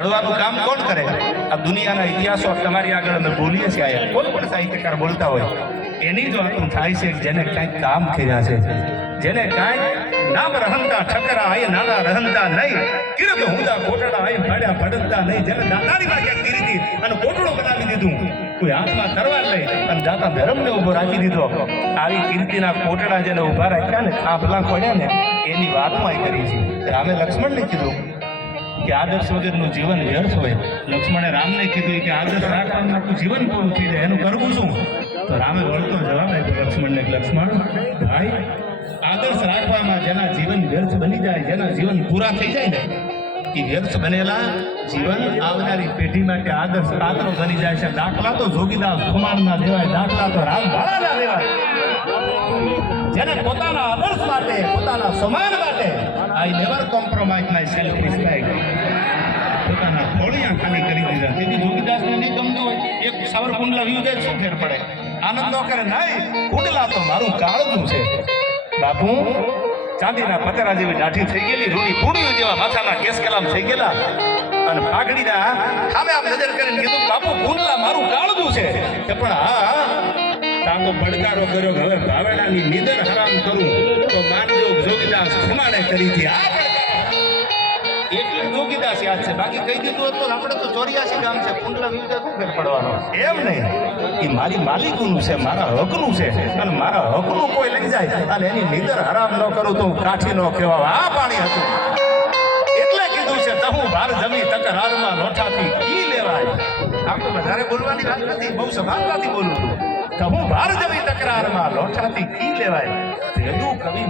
ઘડવાનું કામ કોણ કરે? આ દુનિયાના ઇતિહાસો તમારી આગળ અમે બોલીએ છીએ, આયા કોઈ પણ સાહિત્યકાર બોલતા હોય એની જો આતું થાય છે જેને કાંઈક કામ કર્યા છે, જેને કાંઈક નામ રહંતા ઠકરા આય નાના રહંતા નહીં, કિરત હુંદા કોટડા આય ભાડ્યા ભડકતા નહીં, જેને દાતારીમાં ક્યાંક કરી હતી અને કોટડો બનાવી દીધું, કોઈ હાથમાં તરવાર લઈ અને દાતા ધર્મને ઉભો રાખી દીધો, આવી કીર્તિના કોટડા જેને ઉભા રાખ્યા ને, થાંભલા ખોડ્યા ને, એની વાતમાં કરી છે. રામે લક્ષ્મણને કીધું કે આદર્શ વગરનું જીવન વ્યર્થ હોય. લક્ષ્મણે રામને કીધું કે આદર્શ રાખવાનું આખું જીવન પૂરું થઈ જાય, એનું કરવું શું? તો રામે વળતો જવાબ આપ્યો લક્ષ્મણને, લક્ષ્મણ ભાઈ, આદર્શ રાખવામાં જેના જીવન વ્યર્થ બની જાય, જેના જીવન પૂરા થઈ જાય ને, એ વ્યર્થ બનેલા જીવન આવનારી પેઢી માટે આદર્શ પાત્ર બની જાય છે. દાખલા તો જોગીદાસ ખુમાણના દેવાય, દાખલા તો રામભાળાના દેવાય. જેને પોતાના આદર્શ માટે, પોતાના સમાન માટે I never compromise my self respect, પોતાના ખોળિયા ખાલી કરી દીધા. તેથી જોગીદાસને નહીં ગમતું હોય, એક સાવર કુંડલા વ્યૂ જાય, શું ફેર પડે? આનંદ ન કરે, નહીં, કુંડલા તો મારું કાળજું છે. બાપુ ચાંદીના પતરા જેવી દાઢી થઈ ગયેલી, રૂડી પૂડીઓ જેવા માથાના કેસ કલામ થઈ ગયેલા, અને પાઘડીના સામે આમ નજર કરીને કીધું, બાપુ કુંડલા મારું કાળજું છે. પણ હા, તાકો પડકારો કર્યો કે હવે ભાવેડાની નિદર હરામ કરું તો માનજો જોગીદાસ ખુમાણે કરી હતી. આ એટલે જોગીદાસ યાદ છે, બાકી કહી દીધું હતું આપણે તો 84 ગામ છે, કુંડલા વિરુદ્ધ શું ફેર પડવાનો? એમ નહીં, એ મારી માલિકીનું છે, મારા હકનું છે, અને મારા હકનું કોઈ લઈ જાય અને એની નિદર હરામ ન કરું તો કાઠી ન કહેવા. આ પાણી હતું એટલે કીધું છે, તહું ભાર જમી તકરારમાં લોઠાથી કી લેવાય. આમ તો વધારે બોલવાની વાત નથી, બહુ સભાનતાથી બોલું છું. તહું ભાર જમી તકરારમાં લોઠાથી કી લેવાય. કવિ